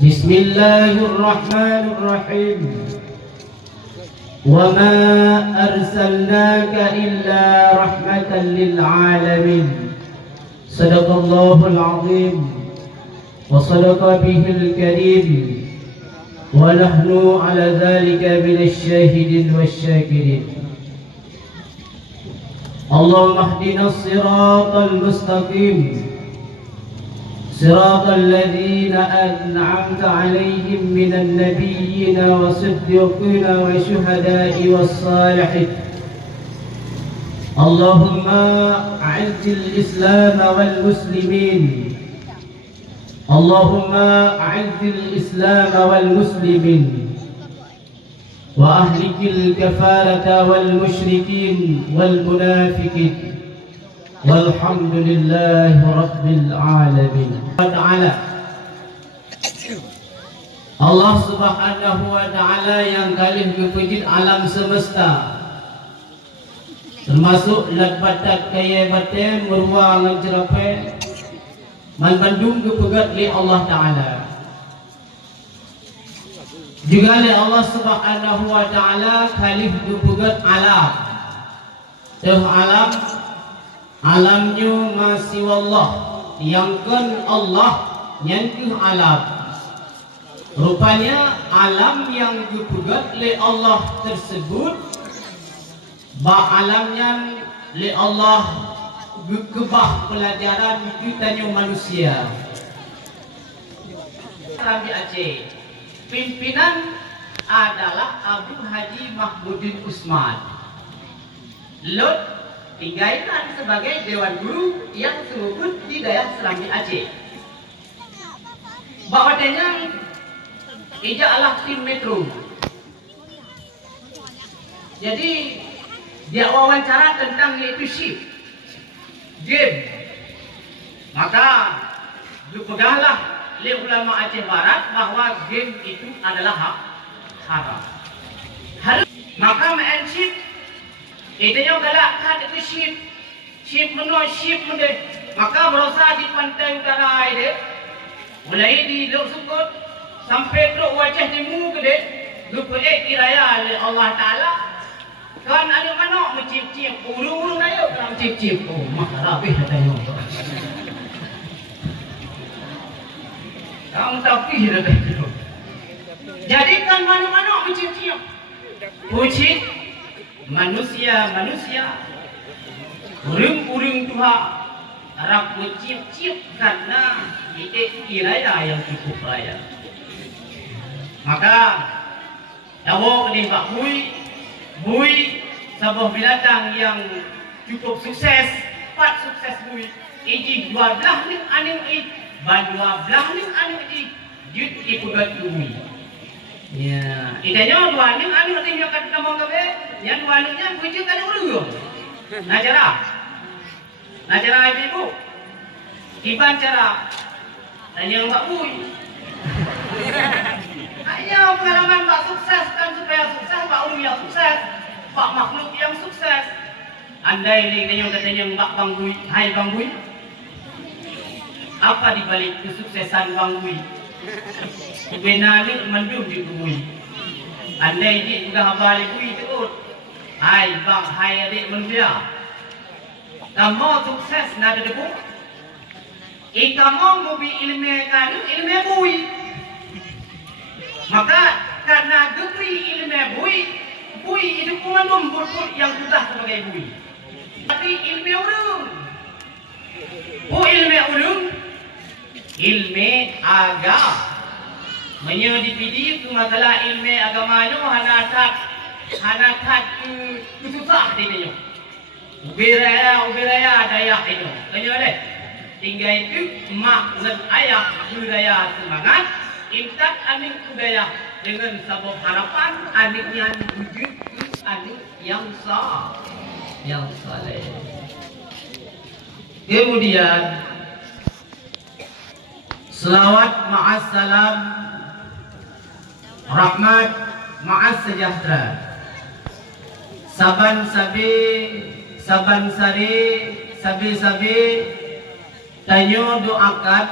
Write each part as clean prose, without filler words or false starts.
بسم الله الرحمن الرحيم وما أرسلناك إلا رحمة للعالمين صدق الله العظيم وصدق به الكريم ونحن على ذلك من الشاهدين والشاكرين اللهم اهدنا الصراط المستقيم صراط الذين أنعمت عليهم من النبيين والصديقين والشهداء والصالحين اللهم أعز الإسلام والمسلمين اللهم أعز الإسلام والمسلمين وأهلك الكفارة والمشركين والمنافقين والحمد لله رب العالمين. Ta'ala Allah Subhanahu wa Ta'ala yang kalih kepejit alam semesta, termasuk lat batat kaya batem meruang ngan cerape man bandung kepegat li Allah Ta'ala. Juga li Allah Subhanahu wa Ta'ala kalih kepegat alam. Alam alamnya masih Allah yang kan Allah yang ke alam. Rupanya alam yang dipegat oleh Allah tersebut alamnya oleh Allah kebah pelajaran kitanya manusia. Rambi Aceh pimpinan adalah Abu Haji Mahmudin Usman Lot tinggalkan sebagai Dewan Guru yang sebut di daerah Serambi Aceh. Bahwasanya ia adalah tim metro. Jadi dia wawancara tentang yaitu shift game. Maka dipegahlah oleh ulama Aceh Barat bahwa game itu adalah haram. Maka main shift itanya galakkan itu ship menua ship mende, maka berusaha di pantai utara ini mulai di Lok Sukut sampai ke wajah timur gede lupa kiraya oleh Allah Ta'ala kan ada mana mencip-cip urung-urung ayo kan mencip-cip oh maka rapih katanya kamu tapi katanya jadi kan mana-mana mencip-cip pucit manusia urung-urung Tuhan harap mencip-cip karena kiraya yang cukup raya. Maka dawa oleh Pak Bui sebuah binatang yang cukup sukses, pat sukses Bui iji 12 ning aning ban 12 ning aning jut ipugat Bui. Ya, idanya dua ning anu tim yang kat nama gabe, yang dua ningnya puji kan urung. Najara ibu. Iban cara tanya Mbak Bui. Hanya pengalaman Pak sukses kan supaya sukses Pak Umi yang sukses, Pak makhluk yang sukses. Andai ni katanya Mbak Bang Bui, hai Bang Bui. Apa di balik kesuksesan Bang Bui? Benani mandum di Bui. Andai di juga habari Bui terus. Hai bang, hai adik manusia. Kamu sukses nada debu. Kamu mubi ilmu kan ilmu Bui. Maka karena gebri ilmu Bui itu kumandum berput yang sudah sebagai Bui. Tapi ilmu urung. Ilmu urung. Ilmu agama. Menyedipidi itu masalah ilmu agamanya hanatat susah dinyo. Ubiraya daya itu. Kenyo deh. Tinggal itu mak dan ayah budaya semangat, intak aning budaya dengan sabab harapan aning yang wujud aning yang sah, yang saleh. Kemudian selawat ma'as salam rahmat ma'as sejahtera saban sari sabi-sabi tanyo doakan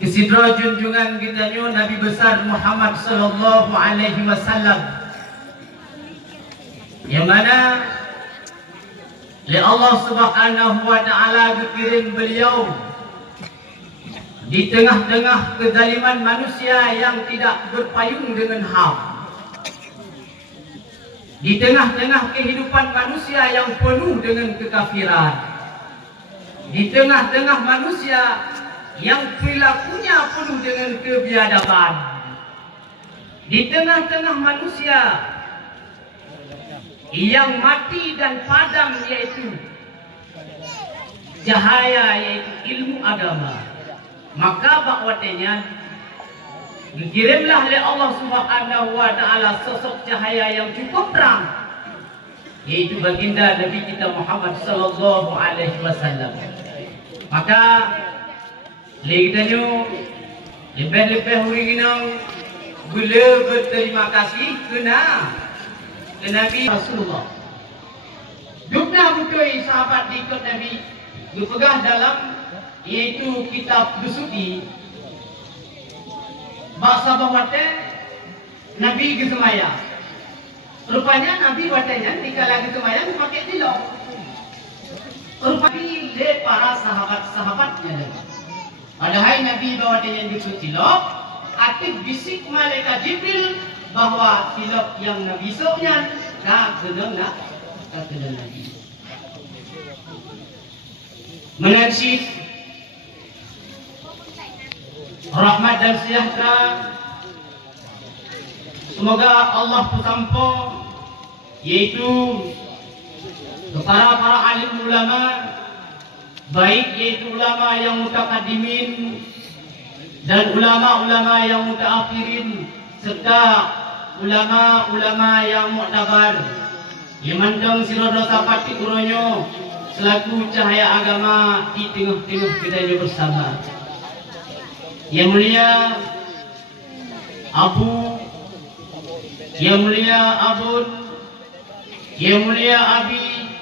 Kesidra junjungan kita Nabi besar Muhammad sallallahu alaihi wasallam, yang mana oleh Allah Subhanahu wa taala dikirim beliau di tengah-tengah kezaliman manusia yang tidak berpayung dengan HAM, di tengah-tengah kehidupan manusia yang penuh dengan kekafiran, di tengah-tengah manusia yang perilakunya penuh dengan kebiadaban, di tengah-tengah manusia yang mati dan padam, yaitu cahaya, yaitu ilmu agama. Maka bakwatnya dikirimlah oleh Allah Subhanahu wa taala sosok cahaya yang cukup terang, yaitu baginda Nabi kita Muhammad sallallahu alaihi wasallam. Maka legitanya lebih-lebih huriginang gula berterima kasih kena Nabi Rasulullah. Dukna butoi sahabat diikut Nabi dipegah dalam yaitu kitab Dusuki. Bahasa bahwate Nabi Gizmaya. Rupanya Nabi watanya dikala Gizmaya pakai tilok. Rupanya le para sahabat-sahabatnya. Padahal Nabi bawatanya disut tilok, atik bisik malaikat Jibril bahwa tilok yang Nabi soknya tak kena Nabi. Menansi rahmat dan sejahtera semoga Allah bersampo yaitu kepada para alim ulama, baik yaitu ulama yang mutaqaddimin dan ulama-ulama yang mutaakhirin, serta ulama-ulama yang muktabar yang mandang sirodo sapati uronyo selaku cahaya agama di tengah-tengah kita bersama. Yang mulia Abu, yang mulia Abun, yang mulia Abi,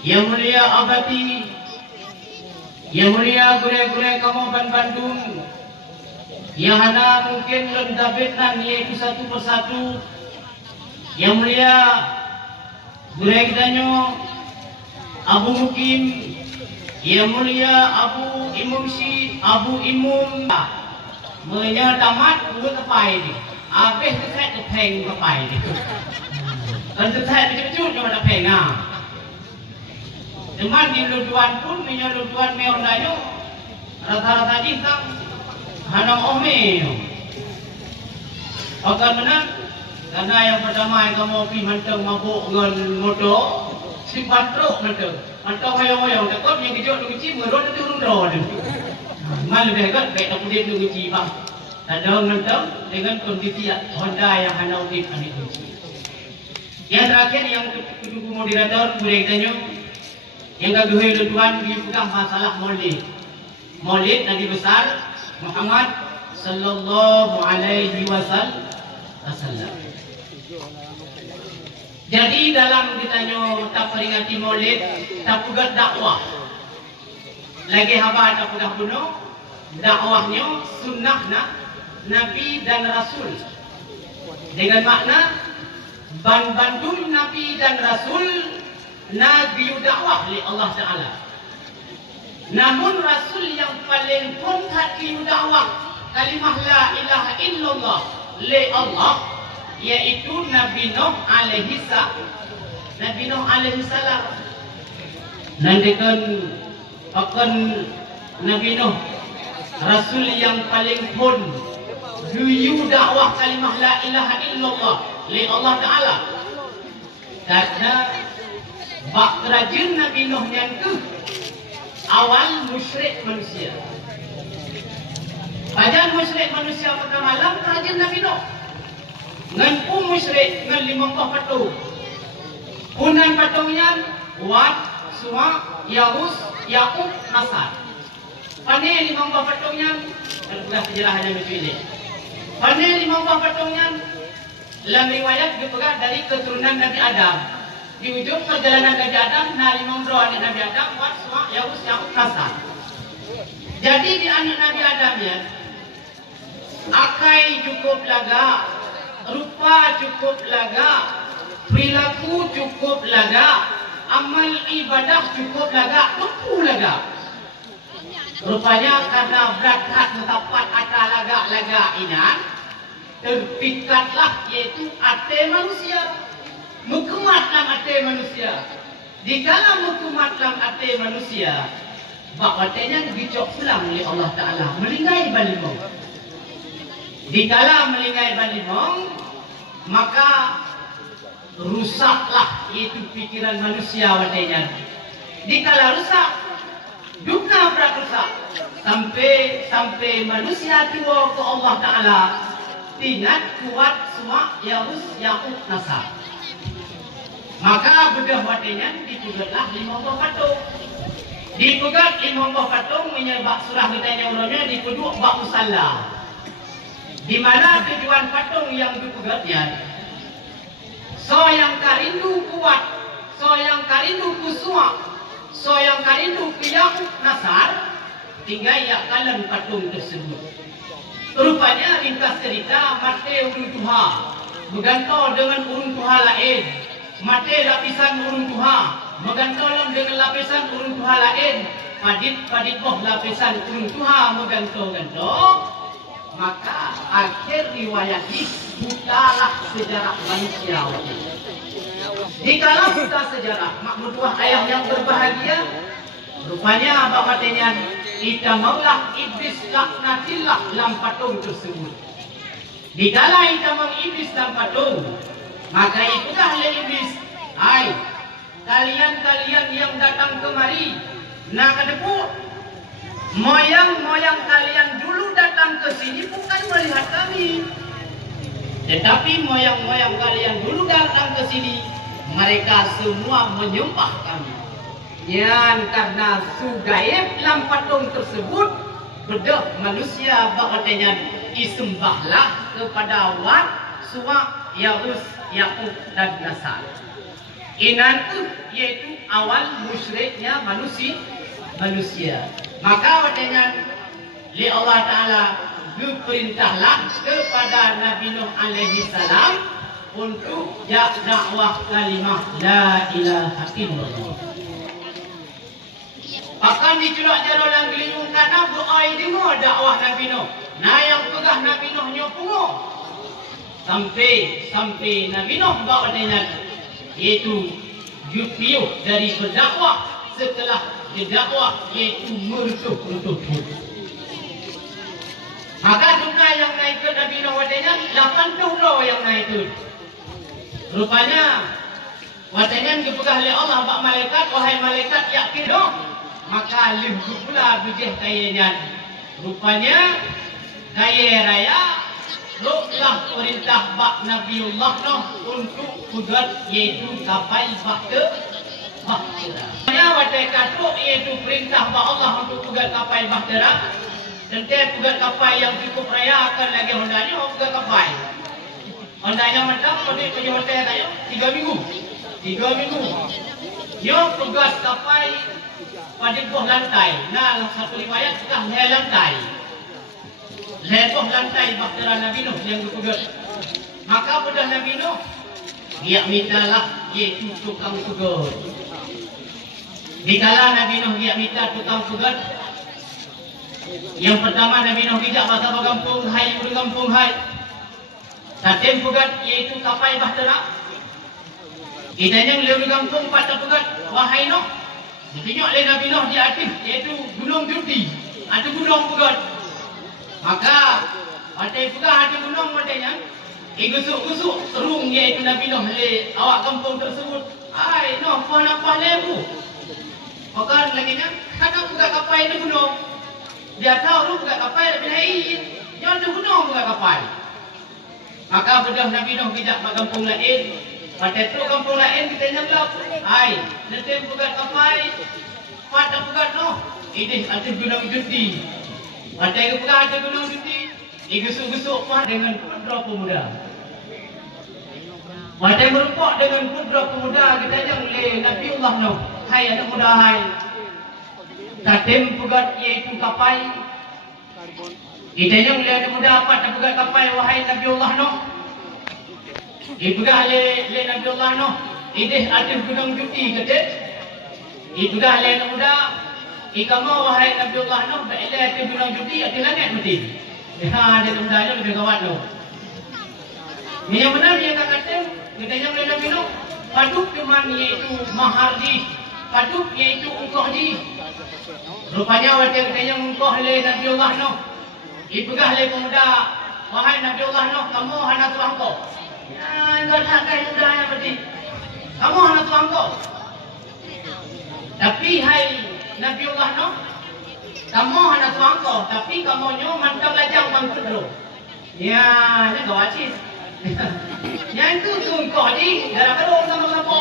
yang mulia Abati, yang mulia gure-gure Kamoban Bandung, yang hana mungkin lendabitnan yaitu satu persatu. Yang mulia gure kitanyo Abu Mukim, yang mulia Abu Imumsi, Abu Imum menyatamat buat apa ini? Habis terkait kepeng apa ini? Dan terkait betul-betul cuma ada pengah. Teman di luduan pun menyeluduan meondayo rata-rata jintang hanam ome. Akan menang karena yang pertama yang kamu pergi manteng mabuk dengan motor si patrok manteng hoyong-hoyong takut yang kejut tu kecil merot tu turun mal lebih agak baik tak boleh tu kecil bang tadang manteng dengan kondisi Honda yang hanau di panik kunci. Yang terakhir yang kedua moderator boleh tanya yang gaguhai luduan dipegang masalah Maulid Nabi besar Muhammad sallallahu alaihi wasallam. Jadi dalam ditanya tak peringati Maulid, tak pegat dakwah. Lagi haba tak pegat bunuh, dakwahnya sunnah Nabi dan Rasul. Dengan makna bantu Nabi dan Rasul Nabi dakwah oleh Allah Ta'ala. Namun Rasul yang paling kontak dakwah kalimah la ilaha illallah le Allah, yaitu Nabi Nuh alaihi salam. Nantikan akan Nabi Nuh Rasul yang paling pun duyu dakwah kalimah la ilaha illallah li Allah Ta'ala. Karena bak kerajaan Nabi Nuh yang ke awal musyrik manusia. Pada musyrik manusia pertama malam kerajaan Nabi Nuh ngan musyrik ngan 50 patung. Punan patungnya Wat, Suwa, Yahus, Yakub, Nasar. Pane 50 patungnya terbuka sejarahannya mencuili. Pane 50 patungnya dalam riwayat dipegang dari keturunan Nabi Adam. Di ujung perjalanan Nabi Adam, Nabi Muhammad Nabi Adam, Wat, Suwa, Yahus, Yakub, Nasar. Jadi di anak Nabi Adam ya, akai cukup laga, rupa cukup laga, perilaku cukup laga, amal ibadah cukup laga, mampu laga. Rupanya karena berat mendapat atas laga-laga inan, terpikatlah yaitu hati manusia. Mekumat dalam hati manusia. Dikala mekumat dalam hati manusia, bakwatnya dicok pulang oleh Allah Ta'ala. Melingai balimong. Dikala melingai balimong, maka rusaklah yaitu pikiran manusia watenya. Dikala rusak, duka berat rusak. Sampai manusia tua ke Allah Ta'ala. Tingat kuat semua Yahus Yahud Nasar. Maka bedah watenya dipugatlah 50 patung. Dipugat 50 patung menyebab surah kitanya ulangnya dipuduk bak musalla. Di mana tujuan patung yang dipugatnya? So yang karindu kuat, so yang karindu kusua, so yang karindu Yahud Nasar, tinggal ya kalan patung tersebut. Rupanya ringkas cerita mate urun Tuhan bergantung dengan urun Tuhan lain. Mate lapisan urun Tuhan bergantung dengan lapisan urun Tuhan lain. Padit boh lapisan urun Tuhan bergantung-gantung. Maka akhir riwayat ini butalah sejarah manusia. Dikala buta sejarah makmur Tuhan ayah yang berbahagia, rupanya bapaknya kita maulah iblis laknatillah dalam patung tersebut. Dikala kita mau iblis dalam patung, maka itulah iblis. Hai, kalian yang datang kemari, nak kedepu, moyang kalian dulu datang ke sini bukan melihat kami, tetapi moyang kalian dulu datang ke sini, mereka semua menyembah kami. Yang karena sugaib dalam patung tersebut, bedah manusia bakatnya disembahlah kepada Wat, Suwa, Yahus, Yakub dan Nasar. Inan itu yaitu awal musyriknya manusia. Maka waktunya li Allah Ta'ala diperintahlah kepada Nabi Nuh alaihi salam untuk dakwah kalimah la ilaha illallah. Akan diculak jalan yang gelinggung karena berdoa dengar dakwah Nabi Nuh. Nah yang pegah Nabi Nuh nyopungo. Sampai Nabi Nuh bawa dengan yaitu jupiuh dari berdakwah. Setelah berdakwah yaitu merutuh. Maka jumlah yang naik ke Nabi Nuh wadanya 80 yang naik itu. Rupanya wadanya dipegah oleh Allah bak malaikat, wahai malaikat yakin dong. Maka lebih pula bijih kayanya. Rupanya kaya raya ruklah perintah bak Nabiullah Nuh untuk kudat yaitu kapal bahtera. Hanya wadai katuk yaitu perintah bak Allah untuk kudat kapal bahtera. Tentu kudat kapal yang cukup raya akan lagi hondanya kudat kapal. Hondanya mentang pada penyelesaian tayo 3 minggu. Yo tugas kapal pada buah lantai. Nah, satu riwayat sudah leh lantai. Lebuh lantai bahtera Nabi Nuh yang berkudat. Maka pada Nabi Nuh dia mintalah yaitu tukang kudat. Dikala Nabi Nuh dia minta tukang kudat, yang pertama Nabi Nuh tidak bakal bergampung hai. Satem kudat yaitu kapal bahtera. Kita yang lebih bergampung pada kudat wahai Nuh. Ditunjuk oleh Nabi Nuh di atas yaitu gunung Judi. Ada gunung kudat. Maka ada pegah ada gunung matanya. Gusuk serung yaitu Nabi Nuh oleh awak kampung tersebut. Ai Nuh apa lebu. Maka lagi nya kata pegah kapal itu gunung. Dia tahu lu pegah kapal lebih lain. Jangan ada gunung pegah kapal. Maka bedah Nabi Nuh tidak ke kampung lain. Pada tu kampung lain kita nyelap. Ai nanti pegah kapal pada pegah Nuh. Ini ada gunung Judi. Pada yang pegah ada gunung Judi. Digusuk-gusuk pun dengan pudra pemuda. Pada yang merupuk dengan pudra pemuda kita yang oleh Nabiullah Nuh. Hai anak muda hai. Tatim pegat iaitu kapai. Itanya mulai muda apa tak pegat kapai wahai Nabiullah Nuh. Ipegat le Nabiullah Nuh. Ideh ada gunung juti kata. Ipegat le muda. Ikamo wahai Nabiullah Nuh beile ada gunung juti ada langit mati. Ha ada mudanya lebih gawat tu. Yang benar dia kata katanya mulai Nabi Nuh paduk cuman iaitu maharji. Paduk iaitu ukohji. Rupanya waktu katanya ukoh le Nabiullah Nuh. Ipegah le pemuda, wahai Nabiullah Nuh, kamu hana tuangko. Ya, enggak ada muda yang berarti. Kamu hana tuangko. Tapi hai Nabiullah Nuh, kamu hana tuangko, tapi kamu nyo mantap lajang bangkut dulu. Ya, ini gawacis. Yang itu tuangko di darah baru sama-sama.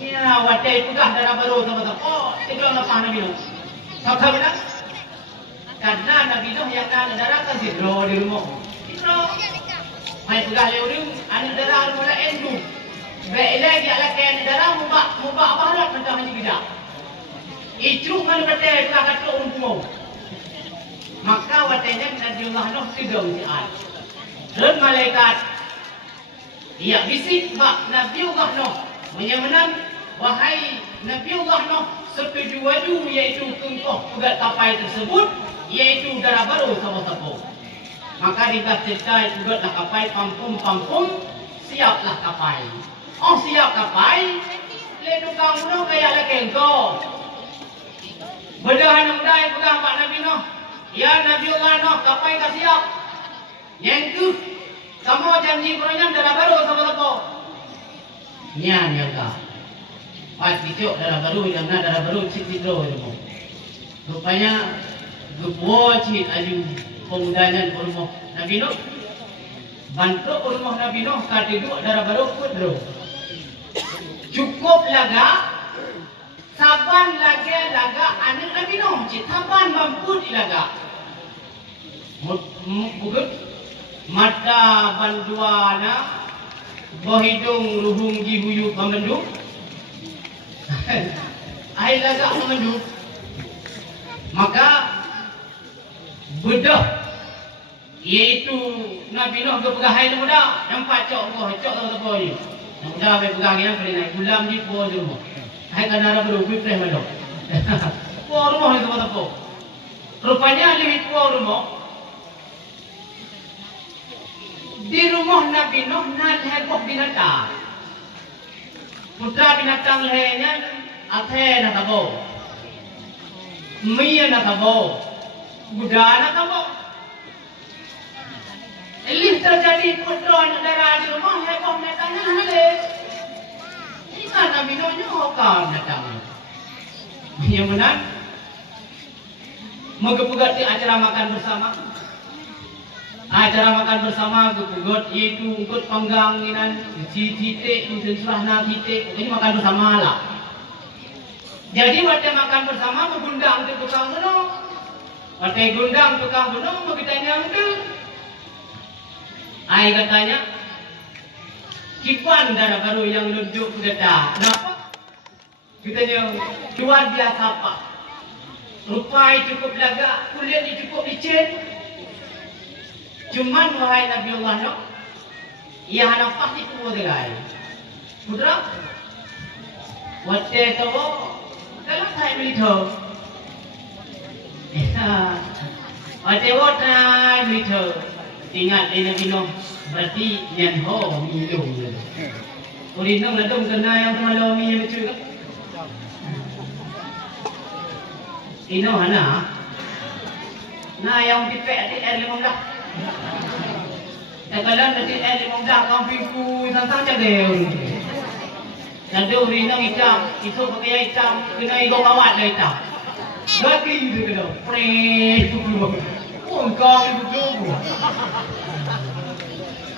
Ya, waktu ipegah darah baru sama-sama. Tidak apa Nabi Nuh. Tahu benar? Karena Nabi Nuh yang ada darah kan sidro di rumah. Sidro. Mai pegah leureung anak darah mula endu. Baik lagi ala kan darah mubak barat macam ni kita. Icruk kan betul pegah kat umum. Maka watenya Nabiullah Nuh sidro si al. Dan malaikat ia bisik mak Nabiullah Nuh menyamanan wahai Nabiullah Nuh setuju waju iaitu tungkoh pegat kapai tersebut iaitu darah baru sama-sama. Maka dikah cerita juga dah kapai pampum siaplah kapai. Oh siap kapai. Le tukang Nuh kayak lagi engkau. Bedahan muda yang pegang Pak Nabi Nuh. Ya Nabiullah Nuh kapai dah siap. Yang tu kamu janji peranyan darah baru sama-sama. Nya kah. Pas dicok darah baru yang darah baru cik-cikro itu. Rupanya Gebuat aju pengudanya rumah Nabi Nuh. Bantu rumah Nabi Nuh kadiduk darah baru kudro. Cukup laga saban laga anak Nabi Nuh. Citaban mampu dilaga. Bukan mata banduana bohidung ruhung gihuyu pemendu. Air laga pemendu. Maka bedah iaitu Nabi Nuh ke pegah hai muda yang pacok apa ni yang muda sampai pegang yang kena naik gulam di puau rumah hai kena ada berubi preh mana puau rumah itu apa rupanya di puau rumah di rumah Nabi Nuh nak heboh binatang putra binatang lehnya athe nak tabo mia nak tabo budana kamu. Ini terjadi putra negara di rumah heboh datangnya hale. Ini kan Nabi Nuh nyokap datang. Yang benar. Mengepugat di acara makan bersama. Acara makan bersama kepugat itu ikut pangganginan titik untuk surah titik. Ini makan bersama lah. Jadi waktu makan bersama mengundang ke tukang Nuh. Pakai gundang tukang gunung mau ditanya itu. Ai katanya kipan darah baru yang nunjuk kita. Kenapa? Kitanya luar biasa apa? Rupai cukup laga, kulit cukup licin. Cuman wahai Nabiullah Nuh, ia hana pasti kuat Putra, waktu itu kalau saya militer. Macam apa itu? Ingat ini Nabi Nuh berarti yang ho minum. Orang nak ledung kena yang malam ni macam tu. Ino hana. Nah yang dipek di R15. Kalau nanti R15 kampingku tentang jaga. Nanti orang nak hitam, itu pakai hitam, kena ikut kawat dah hitam. Lagi itu kena pray dulu. Kau itu dulu.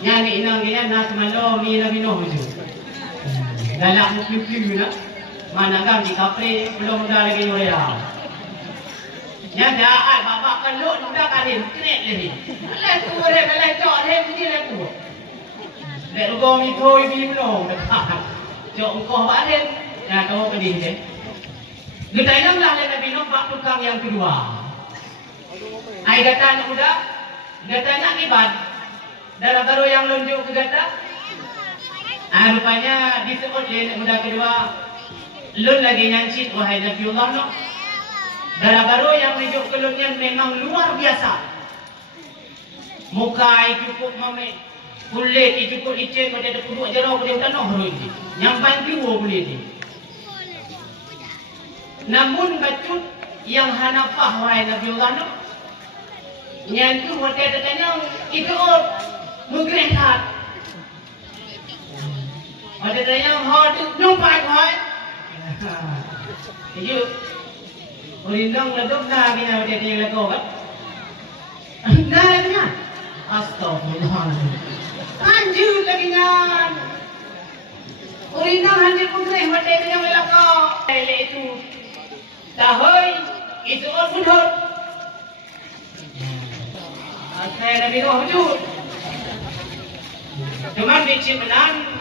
Yang ini nangnya nas malam ni Nabi Nuh itu. Dalam muslim nak mana kan di kapre belum ada lagi orang. Yang dah bapak kelut dah kalim kena lagi. Kalau tu orang kalau jauh dia mesti laku. Lek gong itu ibu belum dah. Jauh kau balik. Nah kau pergi je. Ditayanglah oleh Nabi Nuh bak tukang yang kedua. Ai kata anak muda, kata nak kibat. Dalam baru yang lonjok ke kata. Rupanya disebut oleh anak muda kedua. Lun lagi nyancit wahai Nabiullah Nuh. Dalam baru yang lonjok ke lunnya memang luar biasa. Muka cukup mamek, kulit cukup licin, pada ada puduk jerau pada hutan noh ini. Yang bantu boleh ni. Namun bacut yang hanafah wahai Nabiullah Nuh. Yang tu hotel katanya itu menggerehat. Hotel katanya hot numpak hot. Jadi Ulindang ledok dah kena hotel yang lekau kan? Dah lagi kan? Astagfirullahaladzim. Lanjut lagi kan? Ulindang lanjut menggereh hotel yang lekau. Lele itu tahoi itu pun saya Nabi Nuh wujud. Cuma bicik menang